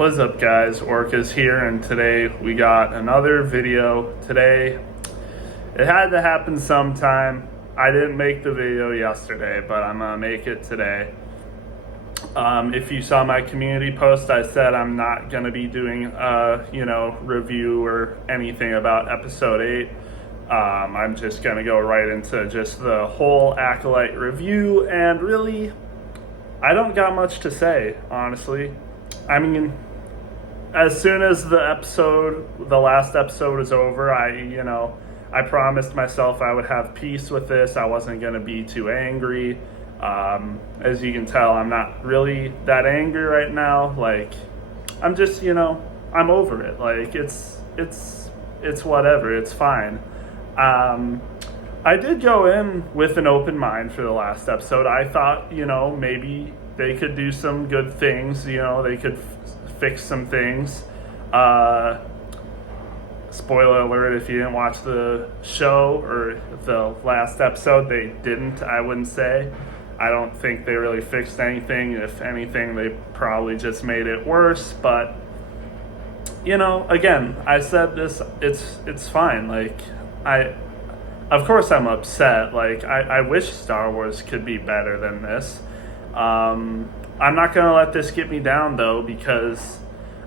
What's up, guys? Orca's here, and today we got another video. Today, it had to happen sometime. I didn't make the video yesterday, but I'm gonna make it today. If you saw my community post, I said I'm not gonna be doing a review or anything about episode 8. I'm just gonna go right into just the whole Acolyte review, and really, I don't got much to say, honestly. I mean, as soon as the last episode is over, I promised myself I would have peace with this. I wasn't going to be too angry. As you can tell, I'm not really that angry right now. Like, I'm just, I'm over it. Like, it's whatever. It's fine. I did go in with an open mind for the last episode. I thought, maybe they could do some good things. They could fix some things. Spoiler alert, if you didn't watch the show or the last episode, they didn't, I wouldn't say. I don't think they really fixed anything. If anything, they probably just made it worse. But, again, I said this, it's fine. Like, of course I'm upset. Like, I wish Star Wars could be better than this. I'm not going to let this get me down, though, because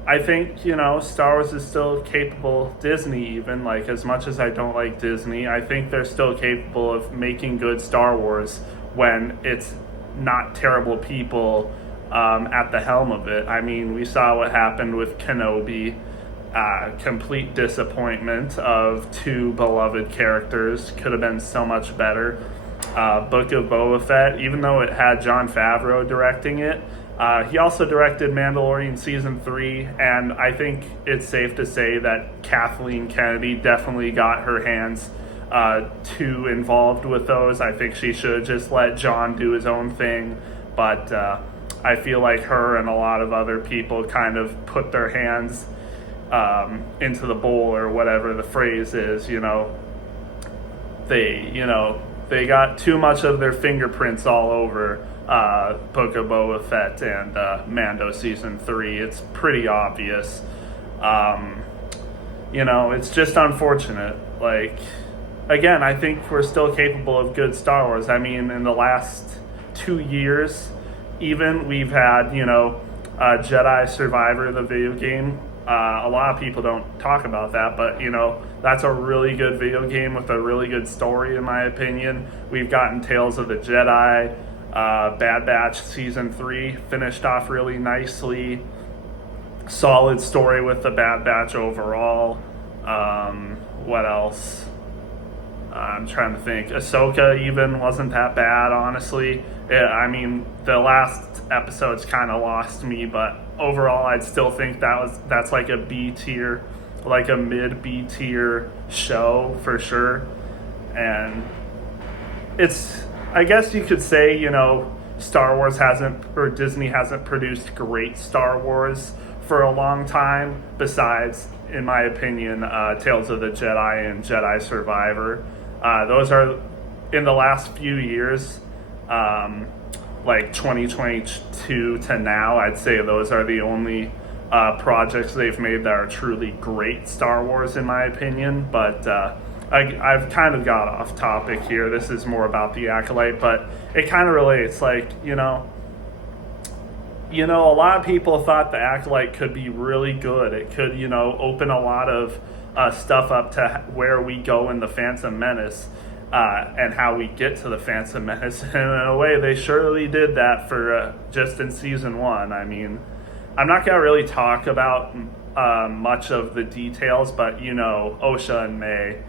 I think, Star Wars is still capable, Disney even, like, as much as I don't like Disney, I think they're still capable of making good Star Wars when it's not terrible people at the helm of it. I mean, we saw what happened with Kenobi. Complete disappointment of two beloved characters. Could have been so much better. Book of Boba Fett, even though it had Jon Favreau directing it, he also directed Mandalorian Season 3, and I think it's safe to say that Kathleen Kennedy definitely got her hands too involved with those. I think she should have just let Jon do his own thing, but I feel like her and a lot of other people kind of put their hands into the bowl, or whatever the phrase is. They got too much of their fingerprints all over Book of Boba Fett and Mando Season 3. It's pretty obvious. It's just unfortunate. Like, again, I think we're still capable of good Star Wars. I mean, in the last 2 years, even, we've had, Jedi Survivor, the video game. A lot of people don't talk about that, but, that's a really good video game with a really good story, in my opinion. We've gotten Tales of the Jedi. Bad Batch Season 3 finished off really nicely. Solid story with the Bad Batch overall. What else? I'm trying to think. Ahsoka even wasn't that bad, honestly. The last episode's kind of lost me, but overall, I'd still think that's like a B tier, like a mid B tier show for sure. And I guess you could say, Star Wars Disney hasn't produced great Star Wars for a long time, besides, in my opinion, Tales of the Jedi and Jedi Survivor. Those are, in the last few years, like 2022 to now, I'd say those are the only projects they've made that are truly great Star Wars, in my opinion. But I've kind of got off topic here. This is more about the Acolyte, but it kind of relates. Like, a lot of people thought the Acolyte could be really good. It could, open a lot of stuff up to where we go in the Phantom Menace, and how we get to the Phantom Menace. And in a way, they surely did that for just in Season 1. I mean, I'm not going to really talk about much of the details, but, Osha and May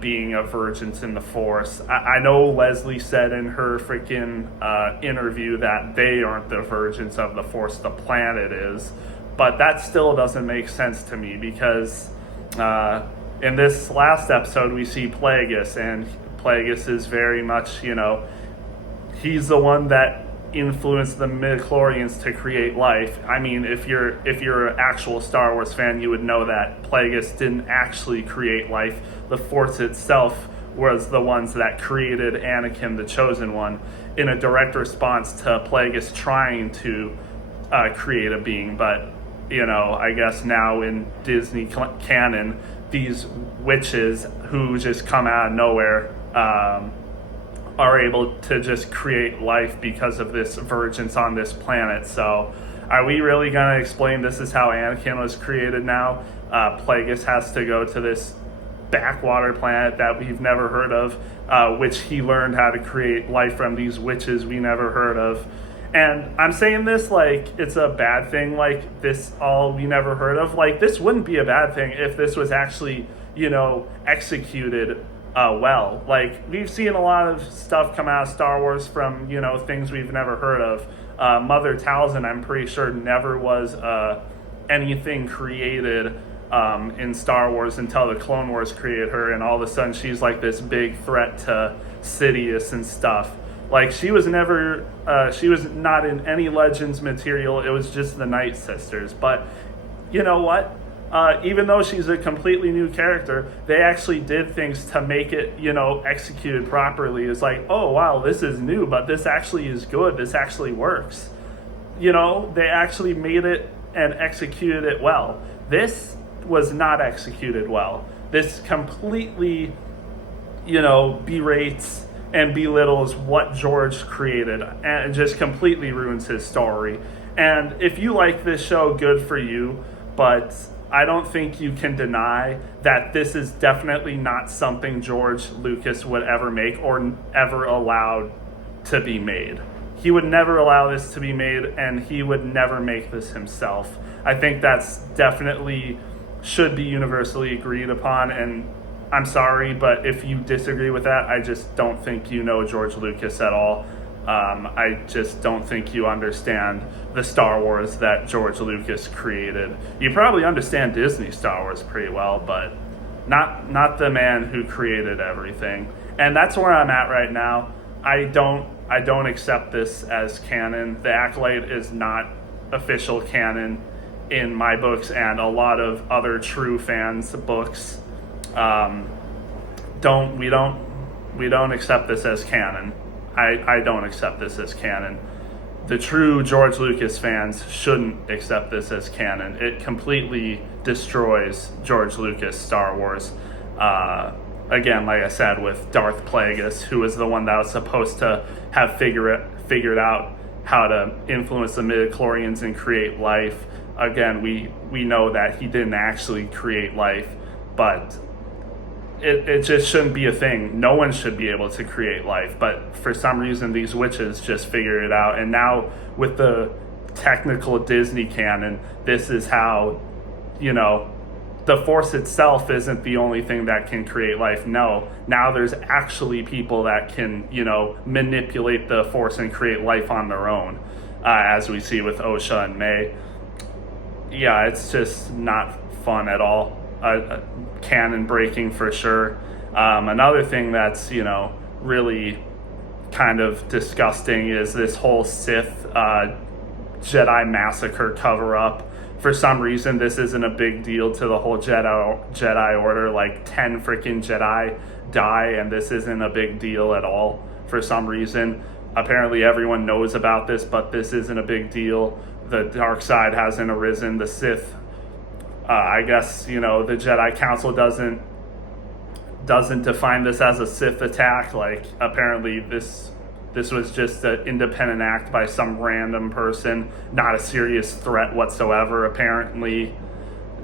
being a virgins in the Force. I know Leslie said in her freaking interview that they aren't the virgins of the Force, the planet is. But that still doesn't make sense to me, because in this last episode, we see Plagueis, and Plagueis is very much, he's the one that influenced the midichlorians to create life. I mean, if you're an actual Star Wars fan, you would know that Plagueis didn't actually create life. The Force itself was the ones that created Anakin, the Chosen One, in a direct response to Plagueis trying to create a being. But I guess now in Disney canon, these witches who just come out of nowhere are able to just create life because of this virgins on this planet. So are we really going to explain this is how Anakin was created now? Plagueis has to go to this backwater planet that we've never heard of, which he learned how to create life from these witches we never heard of. And I'm saying this like it's a bad thing, like this all we never heard of. Like this wouldn't be a bad thing if this was actually, executed well. Like we've seen a lot of stuff come out of Star Wars from, things we've never heard of. Mother Talzin, I'm pretty sure, never was anything created in Star Wars until the Clone Wars created her, and all of a sudden she's like this big threat to Sidious and stuff. Like she was not in any Legends material. It was just the Night Sisters. But you know what? Even though she's a completely new character, they actually did things to make it, executed properly. It's like, oh wow, this is new, but this actually is good. This actually works. They actually made it and executed it well. This was not executed well. This completely, berates and belittles what George created and just completely ruins his story. And if you like this show, good for you, but I don't think you can deny that this is definitely not something George Lucas would ever make or ever allowed to be made. He would never allow this to be made, and he would never make this himself. I think that's definitely should be universally agreed upon, and I'm sorry, but if you disagree with that, I just don't think you know George Lucas at all. I just don't think you understand the Star Wars that George Lucas created. You probably understand Disney Star Wars pretty well, but not the man who created everything. And that's where I'm at right now. I don't accept this as canon. The Acolyte is not official canon in my books and a lot of other true fans' books. We don't accept this as canon. I don't accept this as canon. The true George Lucas fans shouldn't accept this as canon. It completely destroys George Lucas Star Wars. Again, like I said, with Darth Plagueis, who was the one that was supposed to have figured out how to influence the midichlorians and create life. Again, we know that he didn't actually create life, but it just shouldn't be a thing. No one should be able to create life, but for some reason these witches just figured it out. And now with the technical Disney canon, this is how, the Force itself isn't the only thing that can create life. No, now there's actually people that can, manipulate the Force and create life on their own, as we see with Osha and May. Yeah, it's just not fun at all. Canon breaking for sure. Another thing that's really kind of disgusting is this whole Sith Jedi massacre cover up. For some reason, this isn't a big deal to the whole Jedi Order. Like 10 freaking Jedi die, and this isn't a big deal at all. For some reason, apparently everyone knows about this, but this isn't a big deal. The dark side hasn't arisen. The Sith. I guess, the Jedi Council doesn't define this as a Sith attack. Like, apparently this was just an independent act by some random person, not a serious threat whatsoever, apparently.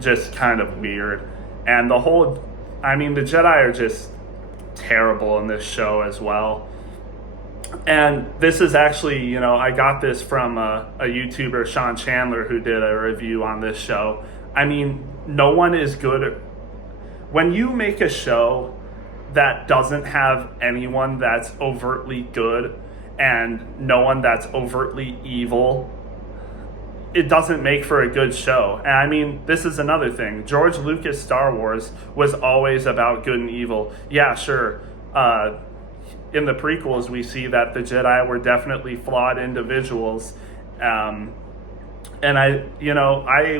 Just kind of weird. And the Jedi are just terrible in this show as well. And this is actually, I got this from a YouTuber, Sean Chandler, who did a review on this show. No one is good. When you make a show that doesn't have anyone that's overtly good and no one that's overtly evil, it doesn't make for a good show. And this is another thing. George Lucas Star Wars was always about good and evil. Yeah, sure. In the prequels, we see that the Jedi were definitely flawed individuals. And I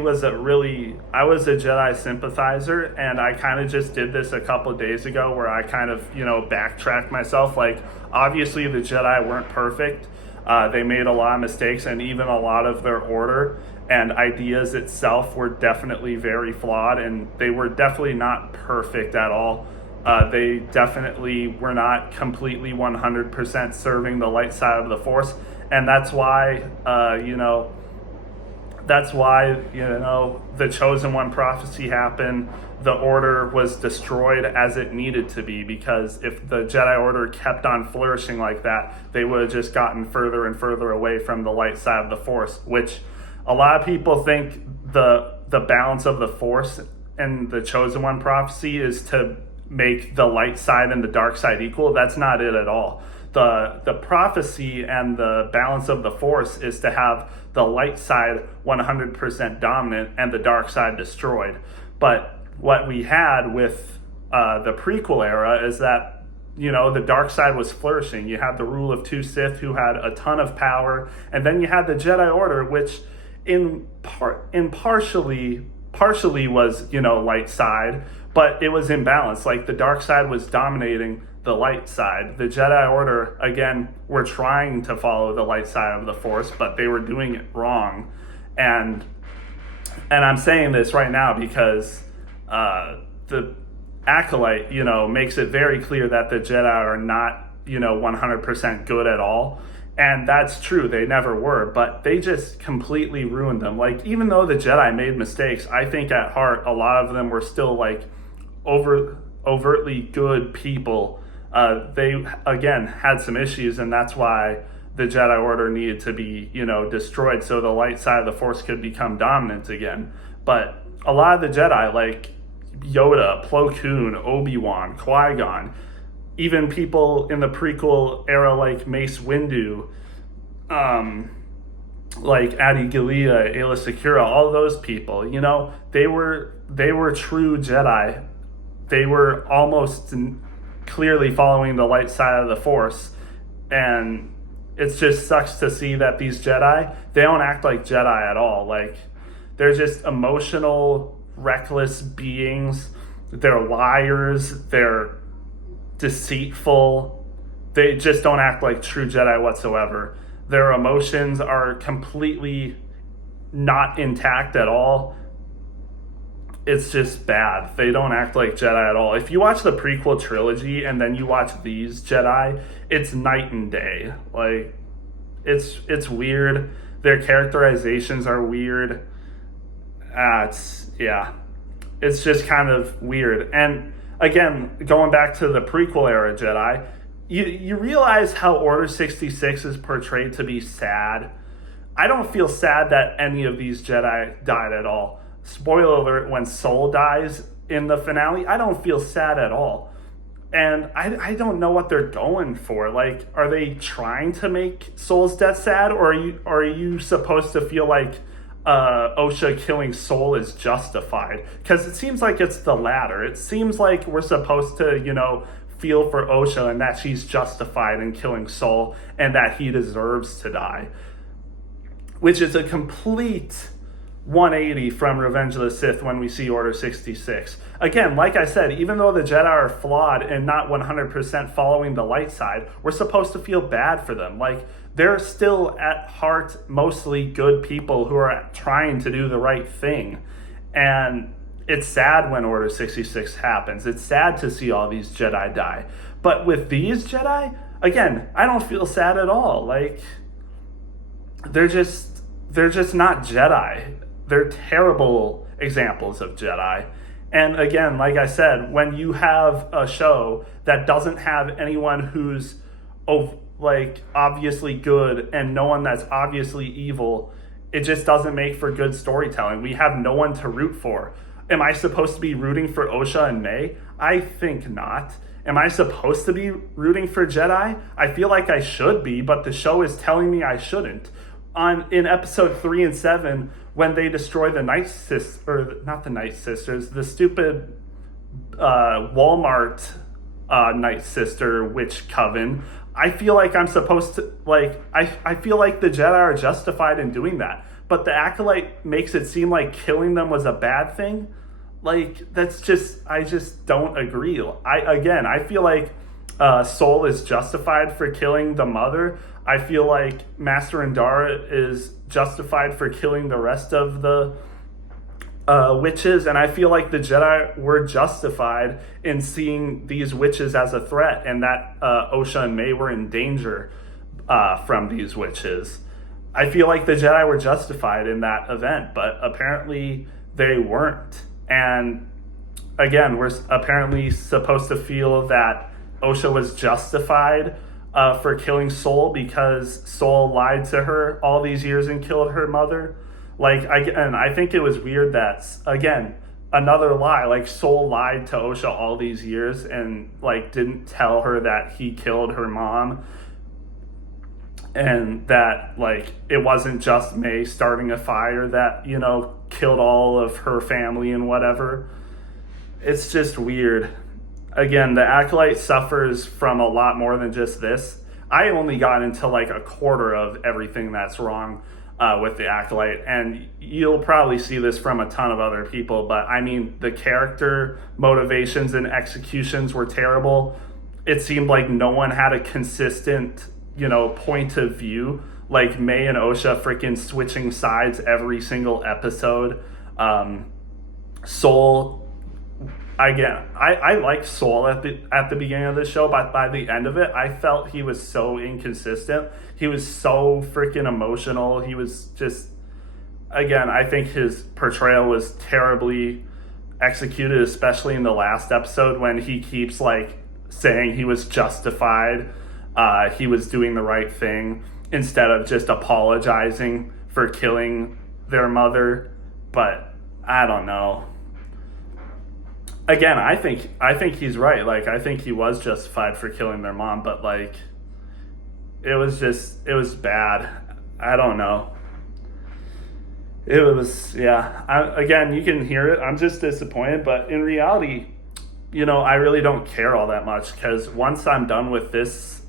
was a Jedi sympathizer, and I kind of just did this a couple of days ago where I kind of, backtracked myself. Like, obviously the Jedi weren't perfect. They made a lot of mistakes, and even a lot of their order and ideas itself were definitely very flawed, and they were definitely not perfect at all. They definitely were not completely 100% serving the light side of the Force, and that's why, the Chosen One prophecy happened. The Order was destroyed as it needed to be, because if the Jedi Order kept on flourishing like that, they would have just gotten further and further away from the light side of the Force, which a lot of people think the balance of the Force and the Chosen One prophecy is to make the light side and the dark side equal. That's not it at all. The prophecy and the balance of the Force is to have the light side 100% dominant and the dark side destroyed. But what we had with the prequel era is that, the dark side was flourishing. You had the rule of two Sith who had a ton of power, and then you had the Jedi Order, which partially was, light side, but it was imbalanced. Like, the dark side was dominating the light side. The Jedi Order, again, were trying to follow the light side of the Force, but they were doing it wrong. And I'm saying this right now because the Acolyte, makes it very clear that the Jedi are not, 100% good at all. And that's true, they never were, but they just completely ruined them. Like, even though the Jedi made mistakes, I think at heart, a lot of them were still, like, overtly good people. They, again, had some issues, and that's why the Jedi Order needed to be, destroyed so the light side of the Force could become dominant again. But a lot of the Jedi, like Yoda, Plo Koon, Obi-Wan, Qui-Gon, even people in the prequel era like Mace Windu, like Adi Gallia, Aayla Secura, all those people, they were true Jedi. They were almost clearly following the light side of the Force, and it just sucks to see that these Jedi, they don't act like Jedi at all. Like, they're just emotional, reckless beings. They're liars. They're deceitful. They just don't act like true Jedi whatsoever. Their emotions are completely not intact at all. It's just bad. They don't act like Jedi at all. If you watch the prequel trilogy and then you watch these Jedi, it's night and day. Like, it's weird. Their characterizations are weird. It's just kind of weird. And again, going back to the prequel era Jedi, you realize how Order 66 is portrayed to be sad. I don't feel sad that any of these Jedi died at all. Spoiler alert, when Soul dies in the finale, I don't feel sad at all. And I don't know what they're going for. Like, are they trying to make Soul's death sad, or are you supposed to feel like Osha killing Soul is justified? Because it seems like it's the latter. It seems like we're supposed to, feel for Osha and that she's justified in killing Soul and that he deserves to die, which is a complete 180 from Revenge of the Sith when we see Order 66. Again, like I said, even though the Jedi are flawed and not 100% following the light side, we're supposed to feel bad for them. Like, they're still at heart mostly good people who are trying to do the right thing. And it's sad when Order 66 happens. It's sad to see all these Jedi die. But with these Jedi, again, I don't feel sad at all. Like, they're just not Jedi. They're terrible examples of Jedi. And again, like I said, when you have a show that doesn't have anyone who's obviously good and no one that's obviously evil, it just doesn't make for good storytelling. We have no one to root for. Am I supposed to be rooting for Osha and May? I think not. Am I supposed to be rooting for Jedi? I feel like I should be, but the show is telling me I shouldn't. In episode 3 and 7, when they destroy the Night Sisters, or not the Night Sisters, the stupid Walmart Night Sister witch coven, I feel like I'm supposed to, I feel like the Jedi are justified in doing that. But the Acolyte makes it seem like killing them was a bad thing. Like, I just don't agree. I feel like Soul is justified for killing the mother, I feel like Master Indara is justified for killing the rest of the witches, and I feel like the Jedi were justified in seeing these witches as a threat, and that Osha and May were in danger from these witches. I feel like the Jedi were justified in that event, but apparently they weren't. And again, we're apparently supposed to feel that Osha was justified for killing Soul because Soul lied to her all these years and killed her mother. Like, I think it was weird that, again, another lie. Like, Soul lied to Osha all these years and, like, didn't tell her that he killed her mom. And that, like, it wasn't just May starting a fire that, you know, killed all of her family and whatever. It's just weird. Again, the Acolyte suffers from a lot more than just this. I only got into, like, a quarter of everything that's wrong with the Acolyte, and you'll probably see this from a ton of other people, but I mean, the character motivations and executions were terrible. It seemed like no one had a consistent, you know, point of view. Like May and Osha freaking switching sides every single episode. Soul, again, I liked Soul at the beginning of the show, but by the end of it, I felt he was so inconsistent. He was so freaking emotional. He was just, again, I think his portrayal was terribly executed, especially in the last episode when he keeps like saying he was justified, he was doing the right thing, instead of just apologizing for killing their mother. But I don't know. Again, I think he's right. Like, I think he was justified for killing their mom, but like, it was bad. I don't know. It was, yeah. Again, you can hear it. I'm just disappointed, but in reality, you know, I really don't care all that much, because once I'm done with this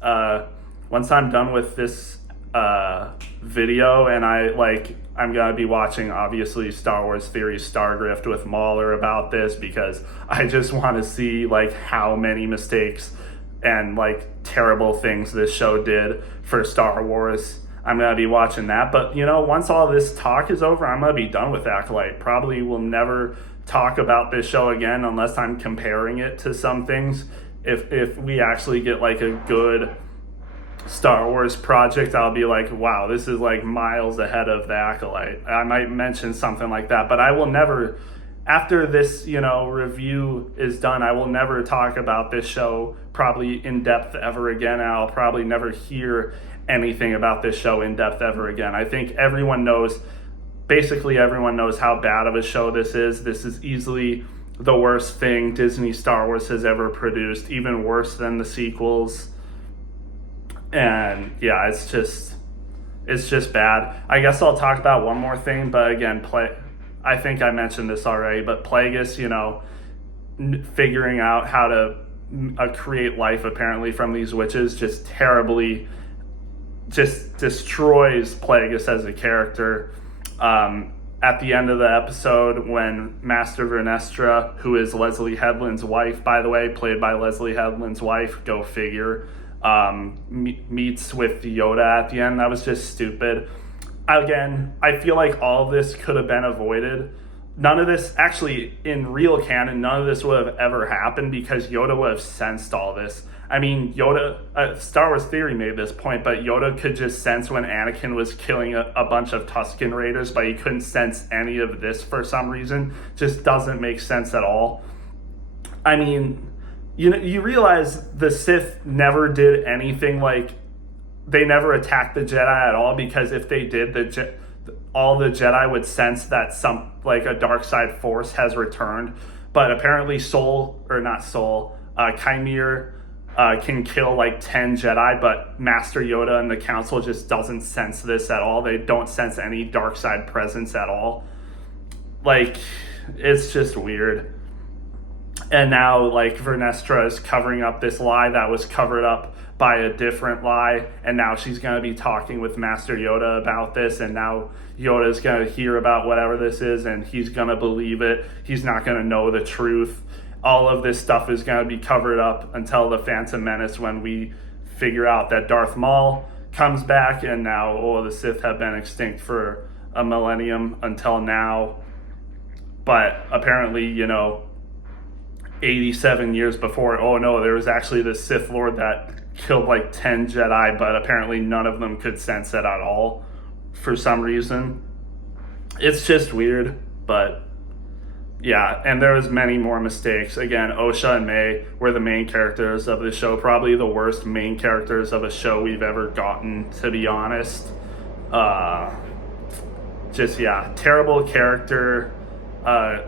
video, and I'm gonna be watching, obviously, Star Wars Theory Stargrift with Mahler about this, because I just want to see like how many mistakes and like terrible things this show did for Star Wars. I'm gonna be watching that, but you know, once all this talk is over, I'm gonna be done with Acolyte. Probably will never talk about this show again unless I'm comparing it to some things. If we actually get like a good Star Wars project, I'll be like, wow, this is like miles ahead of the Acolyte. I might mention something like that, but I will never, after this, you know, review is done, I will never talk about this show probably in depth ever again, and I'll probably never hear anything about this show in depth ever again. I think basically everyone knows how bad of a show this is. This is easily the worst thing Disney Star Wars has ever produced, even worse than the sequels. And yeah, it's just bad. I guess I'll talk about one more thing, but again, I think I mentioned this already, but Plagueis, you know, figuring out how to create life apparently from these witches just terribly just destroys Plagueis as a character. At the end of the episode, when Master Vernestra, who is Leslie Headland's wife, by the way, played by Leslie Headland's wife, go figure, meets with Yoda at the end, that was just stupid. Again, I feel like all of this could have been avoided. None of this, actually, in real canon, none of this would have ever happened, because Yoda would have sensed all this. I mean, Yoda, Star Wars Theory made this point, but Yoda could just sense when Anakin was killing a bunch of Tusken Raiders, but he couldn't sense any of this for some reason. Just doesn't make sense at all. I mean, you realize the Sith never did anything, like, they never attacked the Jedi at all, because if they did, all the Jedi would sense that a dark side force has returned. But apparently Chimere can kill like 10 Jedi, but Master Yoda and the Council just doesn't sense this at all. They don't sense any dark side presence at all. Like, it's just weird. And now, like, Vernestra is covering up this lie that was covered up by a different lie, and now she's going to be talking with Master Yoda about this, and now Yoda's going to hear about whatever this is, and he's going to believe it. He's not going to know the truth. all of this stuff is going to be covered up until the Phantom Menace, when we figure out that Darth Maul comes back, and now all the Sith have been extinct for a millennium until now. But apparently, 87 years before, oh no, there was actually this Sith Lord that killed like 10 Jedi, but apparently none of them could sense it at all for some reason. It's just weird, but yeah, and there was many more mistakes. Again, Osha and May were the main characters of the show, probably the worst main characters of a show we've ever gotten, to be honest. Terrible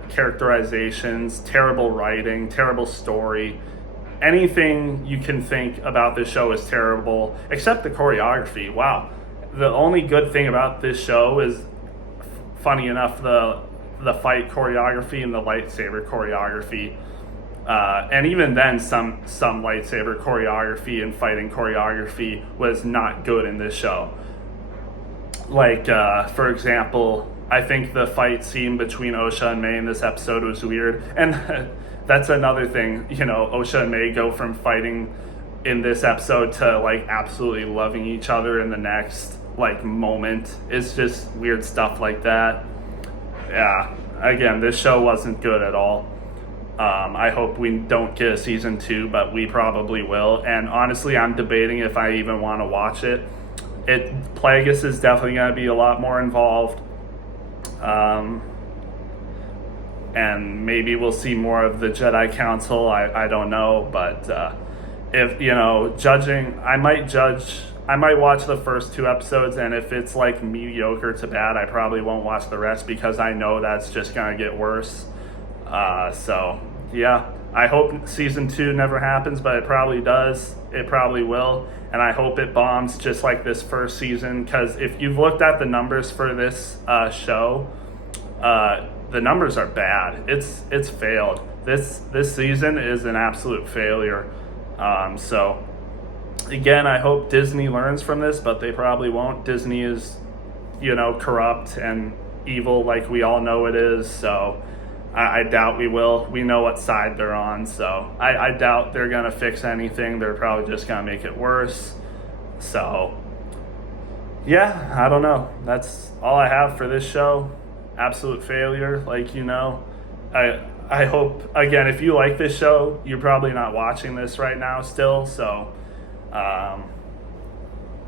characterizations, terrible writing, terrible story. Anything you can think about this show is terrible, except the choreography. Wow. The only good thing about this show is, funny enough, the fight choreography and the lightsaber choreography. And even then, some lightsaber choreography and fighting choreography was not good in this show. Like, for example, I think the fight scene between Osha and May in this episode was weird. And that's another thing, Osha and May go from fighting in this episode to like absolutely loving each other in the next like moment. It's just weird stuff like that. Yeah, again, this show wasn't good at all. I hope we don't get a season 2, but we probably will. And honestly, I'm debating if I even want to watch it. Plagueis is definitely going to be a lot more involved. And maybe we'll see more of the Jedi Council. I don't know, but if judging, I might watch the first 2 episodes, and if it's like mediocre to bad, I probably won't watch the rest, because I know that's just gonna get worse. So yeah, I hope season 2 never happens, but it probably does. It probably will, and I hope it bombs just like this first season, because if you've looked at the numbers for this show, the numbers are bad. It's failed. This season is an absolute failure. So again, I hope Disney learns from this, but they probably won't. Disney is, corrupt and evil like we all know it is. So I doubt we will. We know what side they're on. So I doubt they're going to fix anything. They're probably just going to make it worse. So yeah, I don't know. That's all I have for this show. Absolute failure. I hope, again, if you like this show, you're probably not watching this right now still. So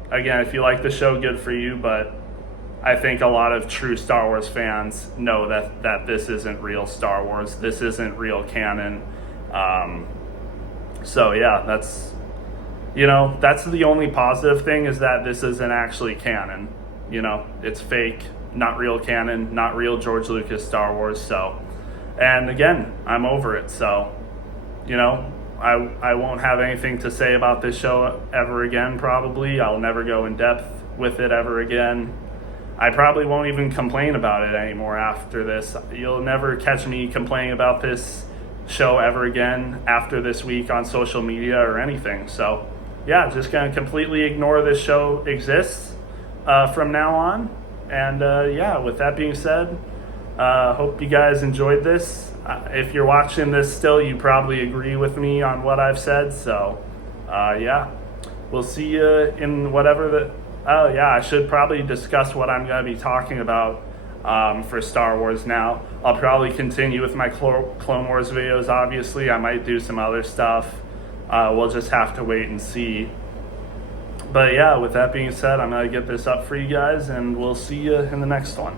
again, if you like the show, good for you, but I think a lot of true Star Wars fans know that this isn't real Star Wars. This isn't real canon. So yeah, that's the only positive thing, is that this isn't actually canon. It's fake, not real canon, not real George Lucas Star Wars. So, and again, I'm over it. So, I won't have anything to say about this show ever again, probably. I'll never go in depth with it ever again. I probably won't even complain about it anymore after this. You'll never catch me complaining about this show ever again after this week on social media or anything. So, yeah, just going to completely ignore this show exists from now on. And, with that being said, hope you guys enjoyed this. If you're watching this still, you probably agree with me on what I've said. So, we'll see you in whatever I should probably discuss what I'm going to be talking about for Star Wars now. I'll probably continue with my Clone Wars videos, obviously. I might do some other stuff. We'll just have to wait and see. But yeah, with that being said, I'm going to get this up for you guys, and we'll see you in the next one.